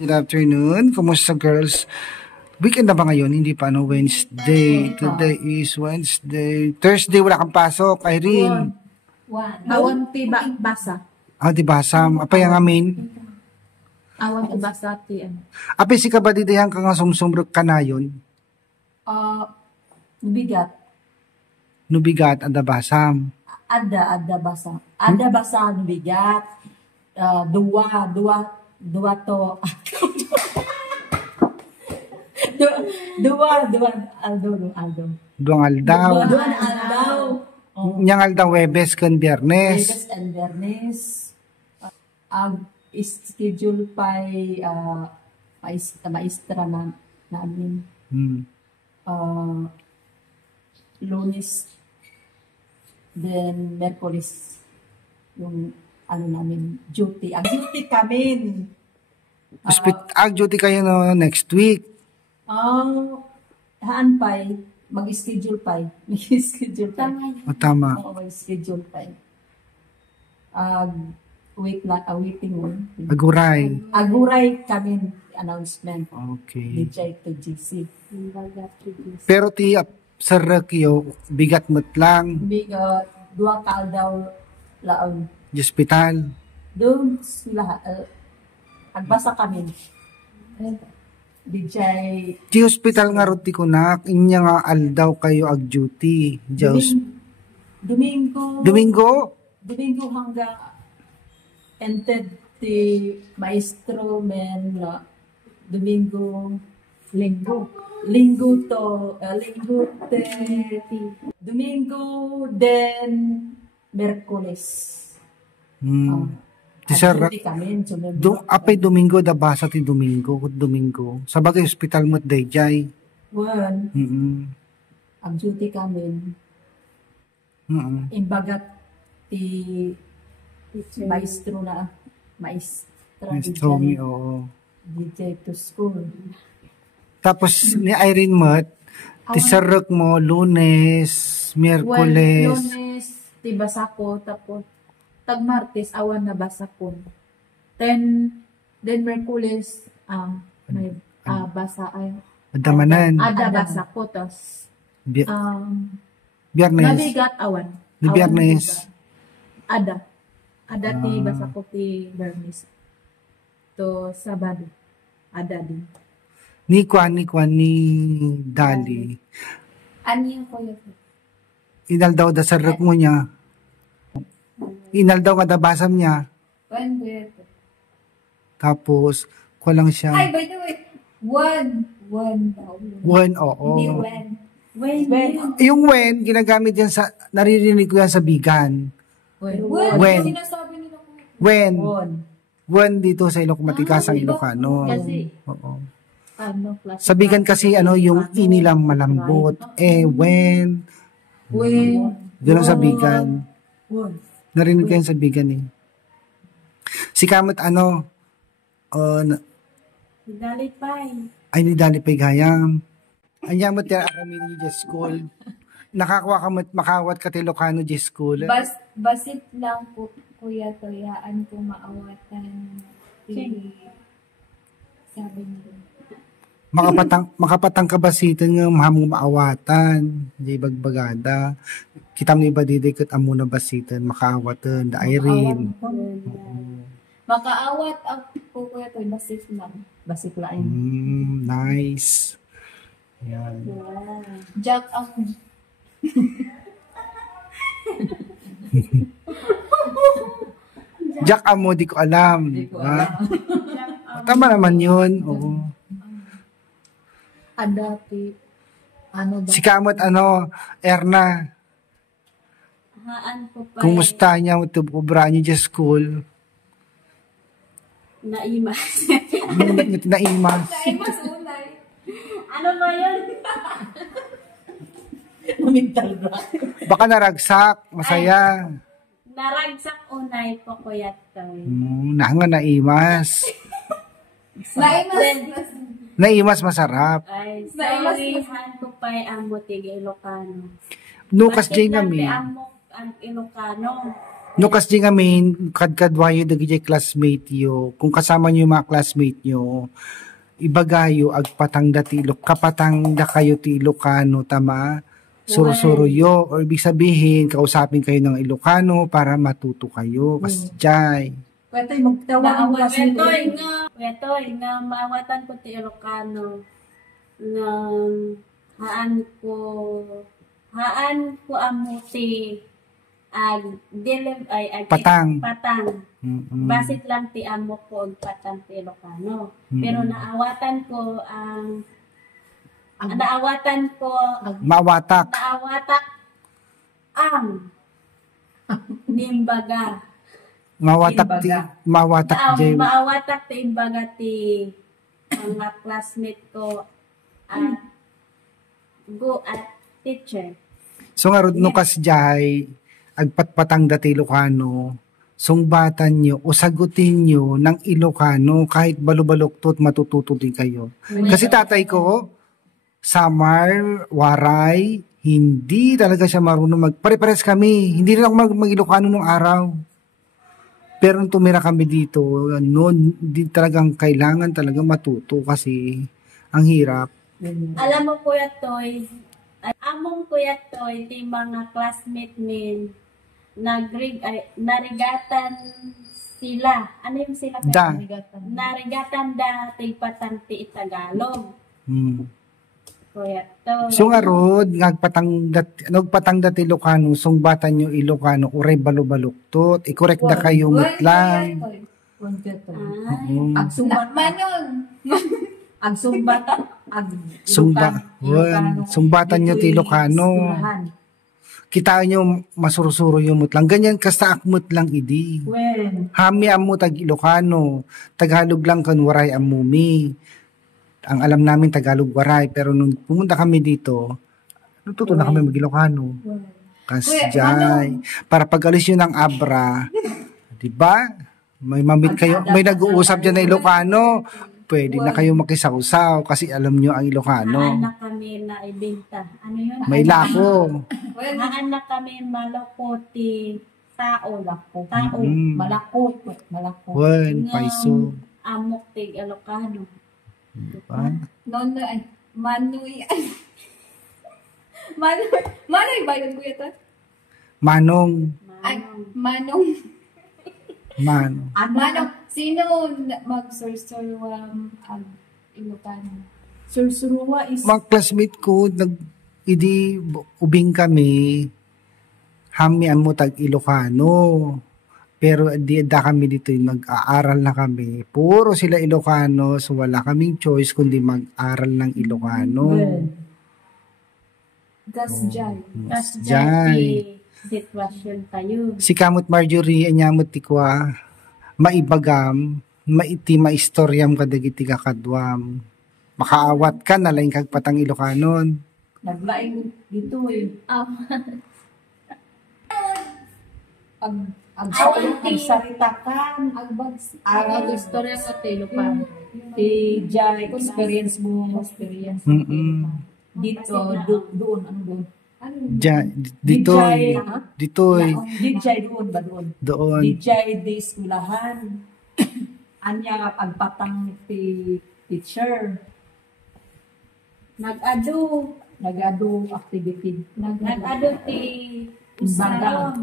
Good afternoon. Kumusta girls? Weekend na ba ngayon? Hindi pa, no? Wednesday. Today is Wednesday. Thursday, wala kang pasok. Irene. Awan ti basa. Di basa. Apa yung amin? Awan ti basa ti ano. Apa si kabadidayan ka nga sumsumrok ka na yun? Bigat. Nubigat, ada basam. Ada basa. Ada basa bigat. Dua to. Aldo. Duang aldaw. Duang aldaw. Nyang aldaw Webes kan Biyernes. Webes and Biyernes. Schedule pa'y maestra namin. Lunes, then Merkulis, yung ano namin, duty. Ang duty kami. Duty kayo no, next week. Haan pa'y, mag-schedule pa'y. Tama. Oo, mag-schedule pa'y. Waiting mo. Aguray kami, announcement. Okay. DJ to GC. Pero ti sarak yo, bigat mo't lang. Bigat, dua kaldaw laon. Hospital. Doon sila, agbasa kami. DJ. Di hospital nga roti ko na, inya nga aldaw kayo ag duty. Domingo hanggang entered ti maestro men na Domingo then Merkulis. Apay Domingo da basa ti Domingo. Sa bagay hospital mo't dayjay. Ang duty kami. Imbagat ti maestro mi, oo. DJ to school. Tapos ni Irene mo't ti sarok mo Lunes, Miyerkules. Lunes ti basa ko, tapos tag Martes awan na basa ko. Then Merkulis may basa ay Adamanan. Ada basa ko, tas Biyernes. nabigat awan. Di Biyernes. Ada ti basa ko ti Biyernes. To Sabado. Ada din. Ni Dali. Ano yung kuya ko? Inaldaw da sarok mo niya. Inaldaw nga da basam niya. When? Tapos, kulang siya. Ay, by the way, one daw. When, oo. Hindi when. Yung when, ginagamit yan sa, naririnig ko yan sa bigan. When. Sinasabi nila ko. When dito sa Ilocos-Matigas ang Ilocano. Kasi, Oo. klase. Sa bigan kasi, yung inilang malambot. When. Doon sa bigan. Narinig ko yan sa bigan eh. Si Kamot ni Dalipay Gayam. Anyamot yan kami ni Diyos School. Nakakuha ka makawat ka Ilocano Diyos School. Basit lang po, kuya, toyaan po maawatan. Sabi niyo. Makapatang kabasitan nga mahamong maawatan. Di bagbagada. Kita mo iba didikot amo na basitan. Makaawatan. Da Irene. Makaawat ang po, kuya, toy, basit lang. Basit lang. Nice. Yan. Wow. Jack ang... Jack amo, di ko alam. Tama naman yun. Oo. Adati. Ano ba? Si Kamot, Erna. Haan po pa. Kumusta niya mo ito kubra niya sa school? Naimas. Naimas. Naimas unay. Ano ba yun? Mental ba? Baka naragsak, masaya. Naragsak unay po, kuya, toy. Naimas. Naimas masarap. Ay, sorryhan ko pa'y ang butig Ilocano. Nukas J namin. Ang Ilocano. No, kasi ngamin, kadkadwayo dagiti classmate yo. Kung kasama nyo yung mga classmate nyo, ibagayo agpatangda ti kapatangda kayo ti Ilocano, tama? Suro-suro yo. Or ibig sabihin, kausapin kayo ng Ilocano para matuto kayo. Kasi jay. Pwede magtawag ang classmate. Wetoy nga maawatan ko ti Ilocano nga haan ko amuti Patang. patang. Basit lang ti amo ko og patang ti Ilocano. Pero naawatan ko Mawatak. naawatak ang nimbaga. Mawatak jay. Maawatak ti imbaga ti mga classmate ko go at teacher. So nga no kas jay, agpatpatang dati Ilocano, sungbatan nyo o sagutin nyo ng Ilocano kahit balubaluktot matututo din kayo. Kasi tatay ko, Samar, Waray, hindi talaga siya marunong pare-pares kami. Hindi rin ako mag-Ilocano nung araw. Pero nung tumira kami dito, noon, di talagang kailangan talaga matuto kasi ang hirap. Alam mo Kuya Toy, among Kuya Toy, di mga classmate min, narigatan sila. Ano yung sila? Da. Narigatan da, tigpatang ti Tagalog. Kuya Toy. So nga rod, nagpatangdat Ilocano, sungbatan nyo Ilocano, uray balubaluktot, i-correct na kayo mutlang. Sungbatan nyo ti Ilocano. Kita nyo masurusuro yung mutlang. Ganyan kasta akmut lang idi. Hami amu tag Ilocano. Tagalog lang kan waray amumi. Ang alam namin Tagalog waray. Pero nung pumunta kami dito, natuto na kami mag-Ilocano. Kasjay. Para pag alis yun ng Abra, diba? May mamit kayo, may nag-uusap dyan na Ilocano. Pwede na kayo makisausaw kasi alam nyo ang Ilocano. Haan na kami na ibenta. Ano yun? May lako. Haan na kami malakoti tao. Tao. Malakot. Wen, paiso. Amok tig Ilocano. Diba? Manoy ba yun, Kuya Toy? Manong. Manong. Manong. Sino mag-sursurwam ang Ilocano? Sursuruwa is... Mga classmate ko, ubing kami, hamian mo tag Ilocano. Pero da kami dito yung nag-aaral na kami. Puro sila Ilocano, so wala kaming choice kundi mag-aral ng Ilocano. Kasjay sitwasyon tayo. Si Kamot Marjorie, anyamot tikwa, maibagam, maiti maistoryam kadagiti kakadwam. Makaawat ka na lang kagpatang Ilocanon. Naglaing dito eh. Ang saritakan. Ang istorya sa Ilocano. Jai, experience mo. Dito, doon, ano doon? Ditoy. Dijay doon ba doon? Doon. Dijay di eskulahan. Anya pagpatang teacher. Nag-ado activity. Nag-ado ti Banda.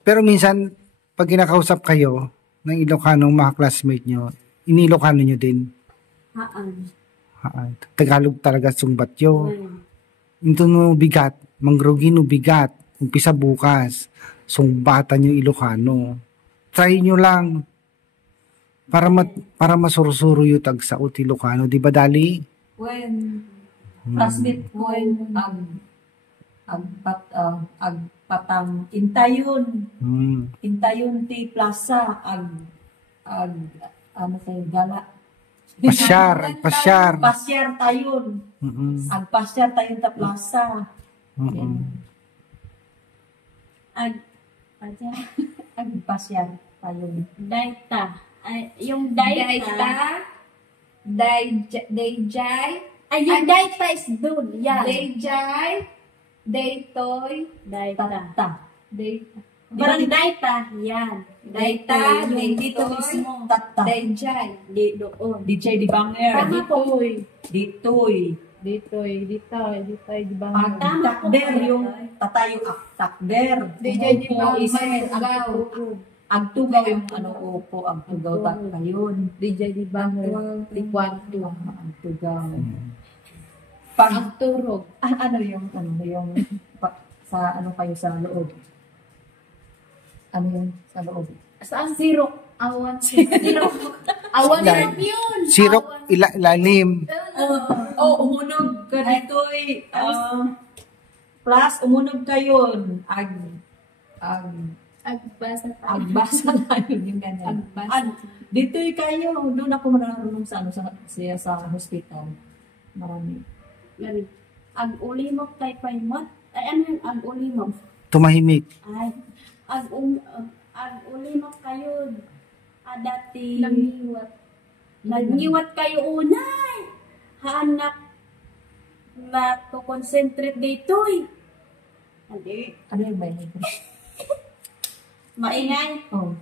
Pero minsan, pag kinakausap kayo ng Ilocano mga classmate nyo, ini-Ilocano nyo din. Tagalog talaga sumbat yo. Ito no bigat, manggrogi no bigat, umpisa bukas, sumbatan nyo Ilocano. Try nyo lang para masurusuro yung tagsaot Ilocano, di ba dali? Classmate ko agpatang intayon. Intayon ti plaza ano tayo gala. Pasyar. Pasyar tayon. Agpasyar tayon ta plaza. Agpasyar tayon. Daita. Yung daita. Dayjay. Yung daita is doon. Yeah. Dayjay. Daytoy. Daita. Barang Dayta, yan. Dayta, yung dito mismo. Tata. Dayjay. Di doon. DJ di Banger. Tama po. Ditoy. Ditoy, di ba? Takder yung tatay yung takder. DJ di ba? Isen. Agtugaw yung upo. Agtugaw takta yun. DJ di ba? Di kwarto. Agtugaw. Pag ang turog. Ano yung sa kayo sa loob? Ano yun sa loob? Saan? Sirok. Awan. Sirok. Awan Yan. na yun. Sirok ilalim. Umunog ka dito plus umunog kayo. Agbasa tayo. Agbasa na yun yung ganyan. Dito kayo. Doon ako marunong sa hospital. Marami. Ganun. Ag-ulimok kay Paimot. Ay, ano yung ag-ulimok? Tumahimik. Ay, ag-ulimok kayo. Dati. Langiwat. Nagniwat kayo unay. Hanak na to concentrate dito eh. Hindi. Ano yung bayan? Maingay. Oh.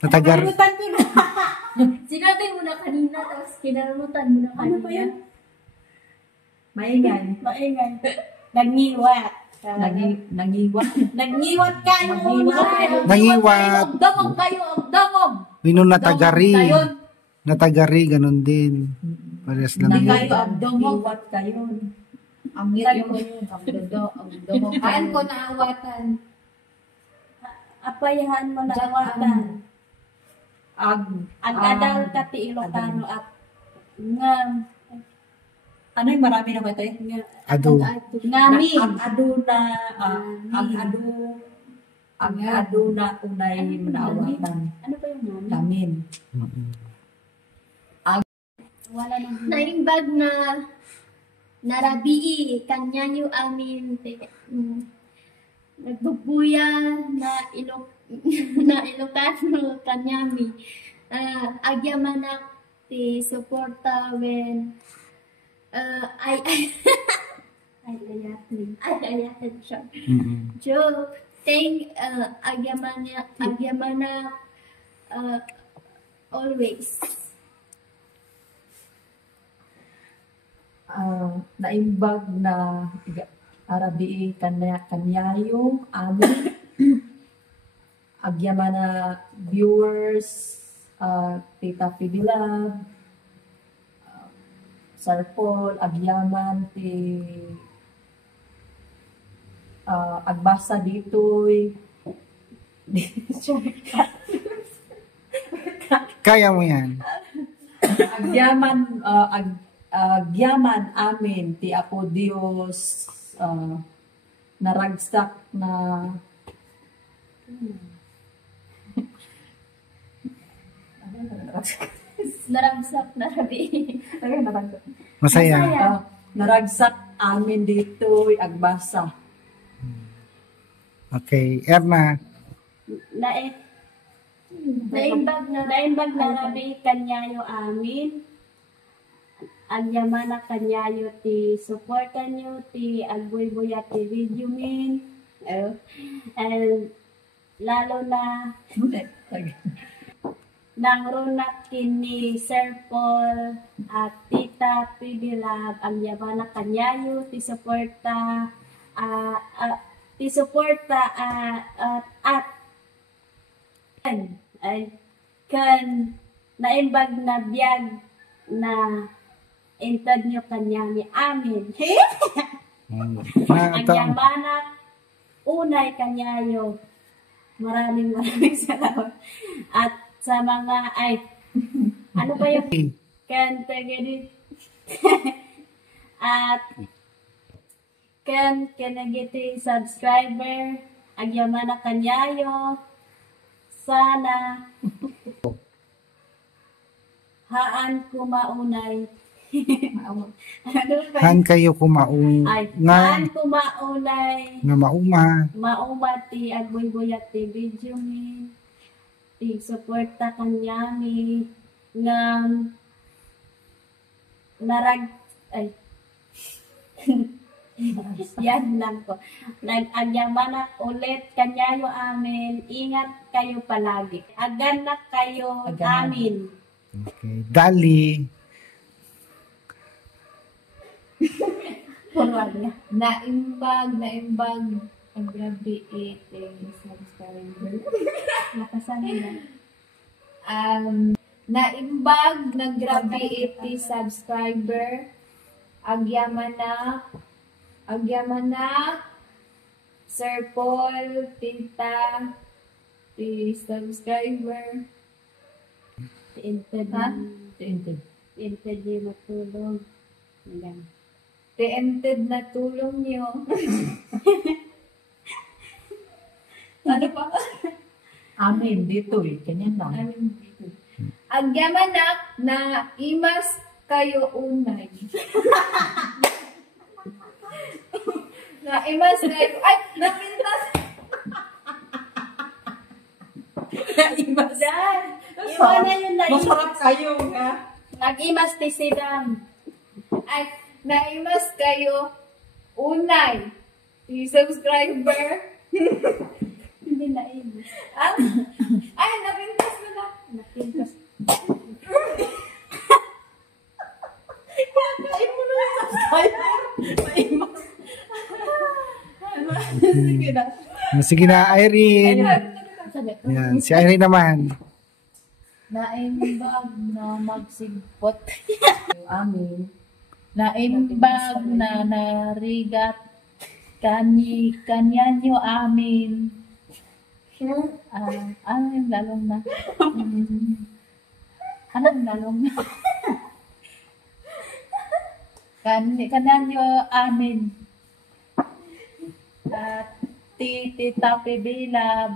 Natagar. Nakalimutan ko na. Sinabi mo na kanina, tapos kinalimutan mo na kanina. Ano ba yun? Maingay. Maingay. Nagniwat. Nangiwat. Nagniwat kayo unay. Nangiwat. Agdamog kayo, agdamog. Minun natagari. Tayon. Natagari, ganun din. Parehas lang yun. Kayo, agdamog. Nangiwat kayo. Ang ngit ko yun. Agdamog. Kain ko na awatan. Apayahan mo na awatan. Ag-adal ka ti Ilocano at nga Ano yung marami na ba ito? Ado. ngami. Ang ado na unay manawatan. Ano ba yung ngami? Namin. Wala nang Naimbag na narabii, kanyanyo amin, nagbubuya na na Ilocano kanyami. Agyamanak ti suporta when ay ayatin siya. Joke. Agyamanak always. Naimbag na arabi kanyayo amin. Agyaman na viewers, Tita Pibilab, Sarpol, agyaman ti agbasa ditoy. Kaya mo yan. Agyaman amin ti Apo Dios naragsak na Naragsak narabii. Masaya. naragsak amin ditoy agbasa. Okay. Erna. Naimbag na rabi kanyayo amin. Agyamana kanyayo ti suporta nyo ti agbuy-buya ti video min. And lalo na nangrunak kini Sir Paul at Tita Pibilab ang yamana kanyayo ti suporta at ay kan naimbag na biyag na intad nyo kanyami amin. Ang yamana unay kanyayo. Maraming salamat. At sa mga ano ba yung kanta ganit at kanagiti subscriber agyaman na kanyayo sana haan kumaunay Han kayo kumaun. haan kumaunay Nga mauma. maumati agbuy-buyat ti video mi ti suporta kanyami ng Yan lang po. Nag-agyamanak ulit kanyayo amin. Ingat kayo palagi. Aganak kayo Aganak. amin. Okay. Dali. Purwag na. Naimbag, ang grabe subscriber. Nakasan na. Naimbag, ng grabe 80 subscriber. Agyamanak, Sir Paul, Tita, subscriber. Tinted. Ha? Tinted. Tinted yung matulog. Yan. Teented na tulong nyo. Ano pa? Amin, dito eh. Ganyan lang. Agyamanak na imas kayo unay. Na imas kayo. Ay, napintas. Imas. Iwan na yun na Masarap kayo nga. Nag-imas ti sidam. Ay, naimas kayo unay. Subscriber. Hindi na imas. Ay, napintas mo na. Napintas. Sige na. Sige na, Irene. Yan, si Irene naman. Naimbag na magsigpot. Amin. Naimbag na narigat kanya nyo amin. Ano yung lalong na? Ano yung lalong na? Kanya nyo amin. At Tita Pibilab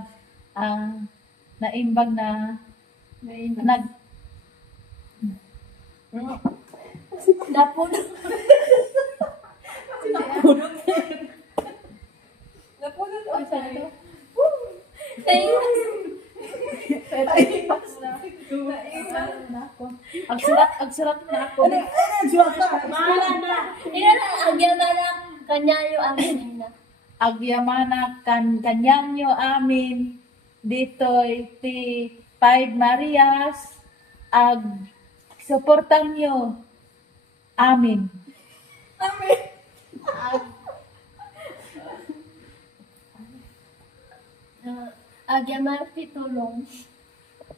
naimbag na nag Napuno. Napunod o sa'yo? Naimas na ako. Agsurat na ako. Mahala na. Ina na, agyan na lang. Kanyayo amin na. Agyamana kanyang nyo amin. Dito'y ti 5 Marias. Suportan nyo. Amin. Agyamar pitulong.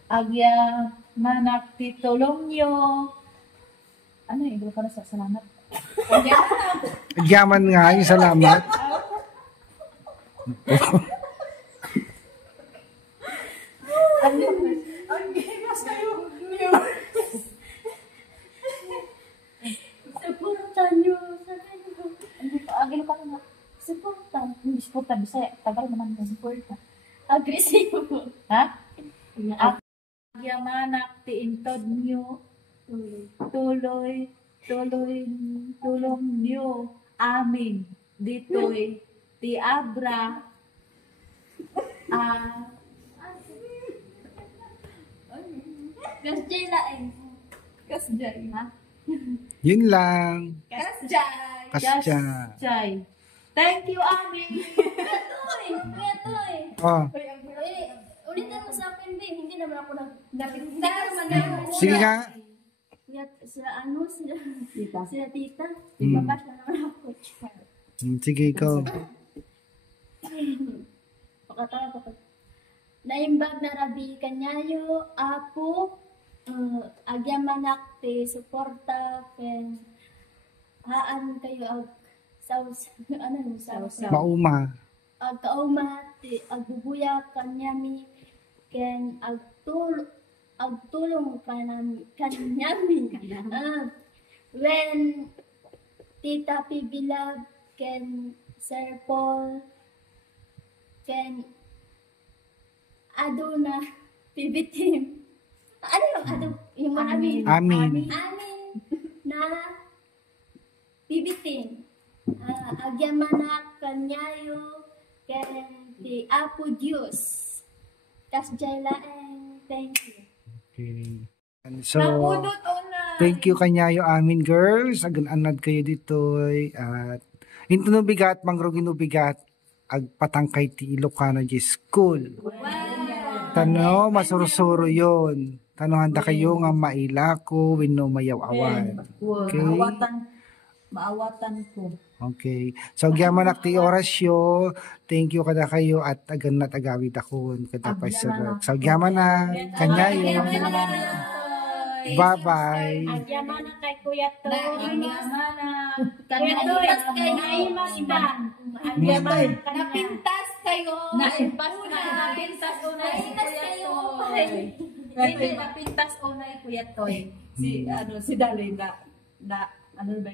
Agyamanak titulong nyo. Ano yung iba ka na sa salamat? Yaman nga, yung salamat. Suportan nyo. Agil ka na. Suportan. Hindi supportan. Bisaya. Tagal naman ng supportan. Agresibo. Ha? Agyamanak tiintod nyo. Tuloy, tulong nyo. Amin. Dito'y ti Abra. Kasi lain. Kasjay. Ha? Yun lang. Kasjay. Kasjay. Thank you, Amin. Kuya Toy. Oh, Ulitin mo sa akin din. Hindi naman ako nag-pintas. sige nga. Sila tita. Hmm. Ibabash na naman ako. Sige, ikaw. Pakatawa ko. Naimbag na rabi kanyayo, apo, agyamanak te suporta, ken haan kayo ag saus, Mauma. ag kauma, te agbubuya kanyami, ken agtulong kanyami. When Tita Pibilab, ken Sir Paul, ken ado na pibitim. Ano yung ado? Yung amin. Amin. Amin na pibitim. Agyamanak kanyayo ken di Apo Diyos. Kasjay laeng. Thank you. Okay. And so, Napudot o na. thank you kanyayo amin, girls. Agan-anad kayo dito. At Into no bigat, mangro ginubigat, agpatangkay ti Ilocano di school. Tano, masurusuro yun. Tano, handa kayo nga mailako, wino mayaw awan. Okay? Maawatan ko. Okay. So, gyaman ti orasyo. Thank you kada kayo at agan na tagawid ako. Kada pa sir. So, gyaman na. Kanyayo. Bye-bye. Agyaman na kay Kuya Toy. Agyaman na. Kuya Toy, naimas na. Agyaman ka na. Napintas kayo. Napintas kayo. Hindi napintas unay Kuya Toy. Si Darlene na ano ba